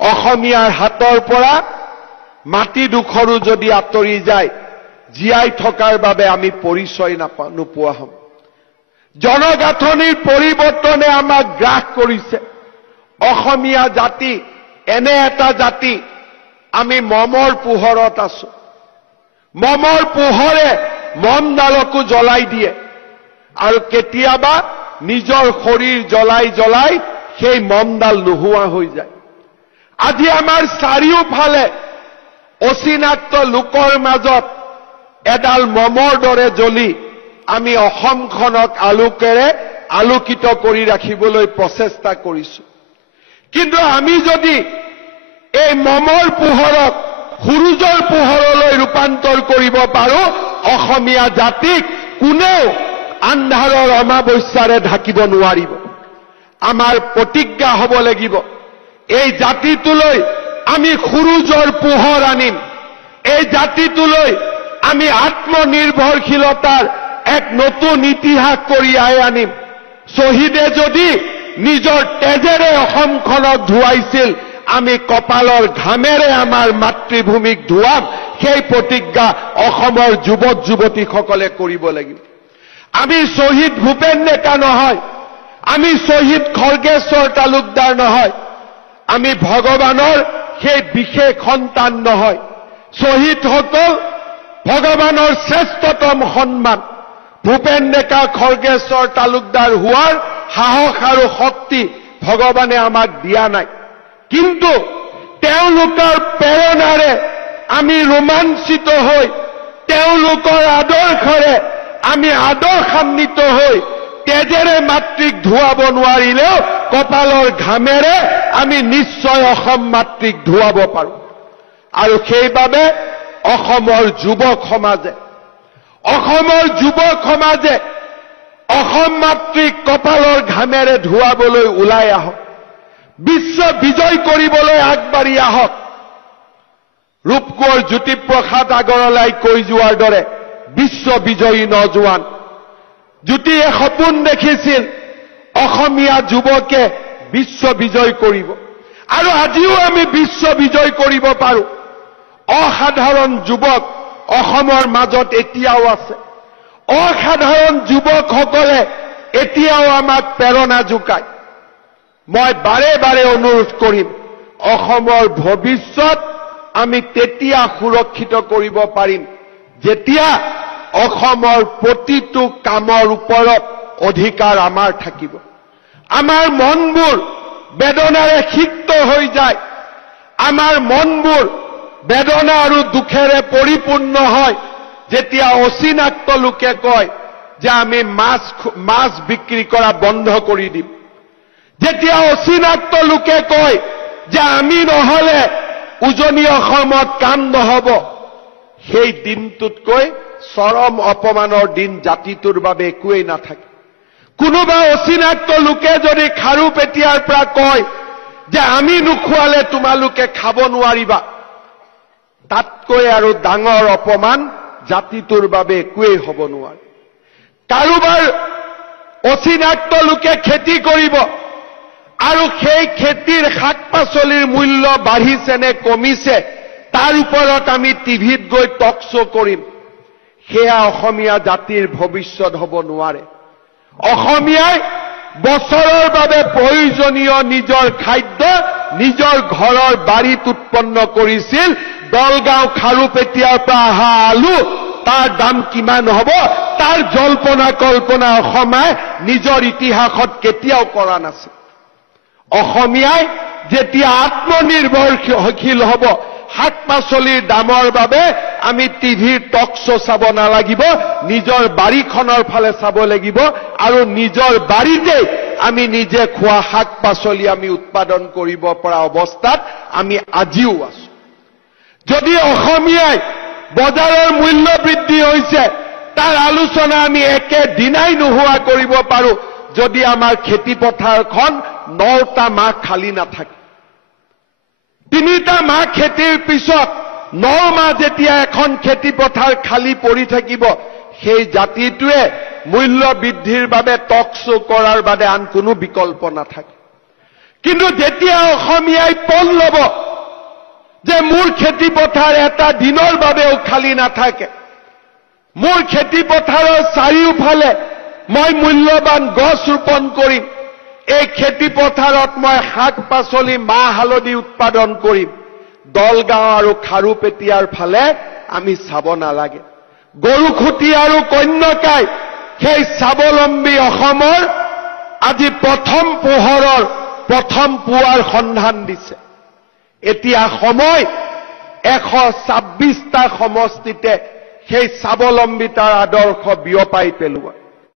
অসমীয়াৰ হাতৰ পৰা মাটিডোখৰো যদি আঁতৰি যায় জীয়াই থকাৰ বাবে আমি পৰিচয় নোপোৱা হ'ম। জনগাঁথনিৰ পৰিৱৰ্তনে আমাক গ্ৰাস কৰিছে। অসমীয়া জাতি এনে এটা জাতি, আমি মমৰ পোহৰত আছো। মমৰ পোহৰে মমডালকো জ্বলাই দিয়ে আৰু কেতিয়াবা নিজৰ শৰীৰ জ্বলাই জ্বলাই সেই মমডাল নোহোৱা হৈ যায়। আজি আমাৰ চাৰিওফালে অচিনাক্ত লোকৰ মাজত এডাল মমৰ দৰে জ্বলি আমি অসমখনক আলোকেৰে আলোকিত কৰি ৰাখিবলৈ প্ৰচেষ্টা কৰিছো। কিন্তু আমি যদি এই মমৰ পোহৰক সূৰুজৰ পোহৰলৈ ৰূপান্তৰ কৰিব পাৰো, অসমীয়া জাতিক কোনেও আন্ধাৰৰ অমাৱস্যাৰে ঢাকিব নোৱাৰিব। আমাৰ প্ৰতিজ্ঞা হ'ব লাগিব, এই জাতিটোলৈ আমি সূৰুজৰ পোহৰ আনিম। এই জাতিটোলৈ আমি আত্মনিৰ্ভৰশীলতাৰ এক নতুন ইতিহাস কঢ়িয়াই আনিম। শ্বহীদে যদি নিজৰ তেজেৰে অসমখনক ধুৱাইছিল, আমি কপালৰ ঘামেৰে আমাৰ মাতৃভূমিক ধুৱাম। সেই প্ৰতিজ্ঞা অসমৰ যুৱক যুৱতীসকলে কৰিব লাগিব। আমি শ্বহীদ ভূপেন ডেকা নহয়, আমি শ্বহীদ খৰ্গেশ্বৰ তালুকদাৰ নহয়, আমি ভগৱানৰ সেই বিশেষ সন্তান নহয়। শ্বহীদসকল ভগৱানৰ শ্ৰেষ্ঠতম সন্মান। ভূপেন ডেকা খৰ্গেশ্বৰ তালুকদাৰ হোৱাৰ সাহস আৰু শক্তি ভগৱানে আমাক দিয়া নাই, কিন্তু তেওঁলোকৰ প্ৰেৰণাৰে আমি ৰোমাঞ্চিত হৈ, তেওঁলোকৰ আদৰ্শৰে আমি আদৰ্শান্বিত হৈ তেজেৰে মাতৃক ধুৱাব নোৱাৰিলেও কপালৰ ঘামেৰে আমি নিশ্চয় অসম মাতৃক ধুৱাব পাৰো। আৰু সেইবাবে অসমৰ যুৱক সমাজে অসম মাতৃক কপালৰ ঘামেৰে ধুৱাবলৈ ওলাই আহক। বিশ্ব বিজয় কৰিবলৈ আগবাঢ়ি আহক। ৰূপকোঁৱৰ জ্যোতিপ্ৰসাদ আগৰৱালাই কৈ যোৱাৰ দৰে বিশ্ব বিজয়ী নজোৱান। জ্যোতিয়ে সপোন দেখিছিল অসমীয়া যুৱকে বিশ্ব বিজয় কৰিব, আৰু আজিও আমি বিশ্ব বিজয় কৰিব পাৰো। অসাধাৰণ যুৱক অসমৰ মাজত এতিয়াও আছে। অসাধাৰণ যুৱকসকলে এতিয়াও আমাক প্ৰেৰণা যোগায়। মই বাৰে বাৰে অনুৰোধ কৰিম, অসমৰ ভৱিষ্যত আমি তেতিয়া সুৰক্ষিত কৰিব পাৰিম যেতিয়া অসমৰ প্ৰতিটো কামৰ ওপৰত অধিকাৰ আমাৰ থাকিব। আমাৰ মনবোৰ বেদনাৰে সিক্ত হৈ যায়, আমাৰ মনবোৰ বেদনা আৰু দুখেৰে পৰিপূৰ্ণ হয় যেতিয়া অচিনাক্ত লোকে কয় যে আমি মাছ বিক্ৰী কৰা বন্ধ কৰি দিম, যেতিয়া অচিনাক্ত লোকে কয় যে আমি নহলে উজনি অসমত কাম নহব। সেই দিনটোতকৈ চৰম অপমানৰ দিন জাতিটোৰ বাবে একোৱেই নাথাকে। কোনোবা অচিনাক্ত লোকে যদি খাৰুপেটীয়াৰ পৰা কয় যে আমি নোখোৱালে তোমালোকে খাব নোৱাৰিবা, তাতকৈ আৰু ডাঙৰ অপমান জাতিটোৰ বাবে একোৱেই হ'ব নোৱাৰে। কাৰোবাৰ অচিনাক্ত লোকে খেতি কৰিব আৰু সেই খেতিৰ শাক পাচলিৰ মূল্য বাঢ়িছে নে কমিছে তাৰ ওপৰত আমি টিভিত গৈ টক শ্ব' কৰিম, সেয়া অসমীয়া জাতিৰ ভৱিষ্যত হ'ব নোৱাৰে। অসমীয়াই বছৰৰ বাবে প্ৰয়োজনীয় নিজৰ খাদ্য নিজৰ ঘৰৰ বাৰীত উৎপন্ন কৰিছিল। দলগাঁও খাৰুপেটীয়াৰ পৰা অহা আলু তাৰ দাম কিমান হ'ব তাৰ জল্পনা কল্পনা অসমীয়াই নিজৰ ইতিহাসত কেতিয়াও কৰা নাছিল। অসমীয়াই যেতিয়া আত্মনিৰ্ভৰশীল হ'ব, শাক পাচলিৰ দামৰ বাবে আমি টিভিৰ টক শ্ব' চাব নালাগিব, নিজৰ বাৰীখনৰ ফালে চাব লাগিব আৰু নিজৰ বাৰীতে আমি নিজে খোৱা শাক পাচলি আমি উৎপাদন কৰিব পৰা অৱস্থাত আমি আজিও আছো। যদি অসমীয়াই বজাৰৰ মূল্য বৃদ্ধি হৈছে তাৰ আলোচনা আমি একেদিনাই নোহোৱা কৰিব পাৰো যদি আমাৰ খেতি পথাৰখন 9টা মাহ খালী নাথাকে। 3টা মাহ খেতিৰ পিছত 9 মাহ যেতিয়া এখন খেতি পথাৰ খালী পৰি থাকিব, সেই জাতিটোৱে মূল্য বৃদ্ধিৰ বাবে টক শ্ব' কৰাৰ বাদে আন কোনো বিকল্প নাথাকে। কিন্তু যেতিয়া অসমীয়াই পণ ল'ব যে মোৰ খেতি পথাৰ এটা দিনৰ বাবেও খালী নাথাকে, মোৰ খেতি পথাৰৰ চাৰিওফালে মই মূল্যৱান গছ ৰোপণ কৰিম, এই খেতি পথাৰত মই শাক পাচলি মাহ হালধি উৎপাদন কৰিম, দলগাঁও আৰু খাৰুপেটীয়াৰ ফালে আমি চাব নালাগে। গৰুখুটি আৰু কন্যকাই সেই স্বাৱলম্বী অসমৰ আজি প্ৰথম পোহৰৰ প্ৰথম পুৱাৰ সন্ধান দিছে। এতিয়া সময় 126টা সমষ্টিতে সেই স্বাৱলম্বিতাৰ আদৰ্শ বিয়পাই পেলোৱা।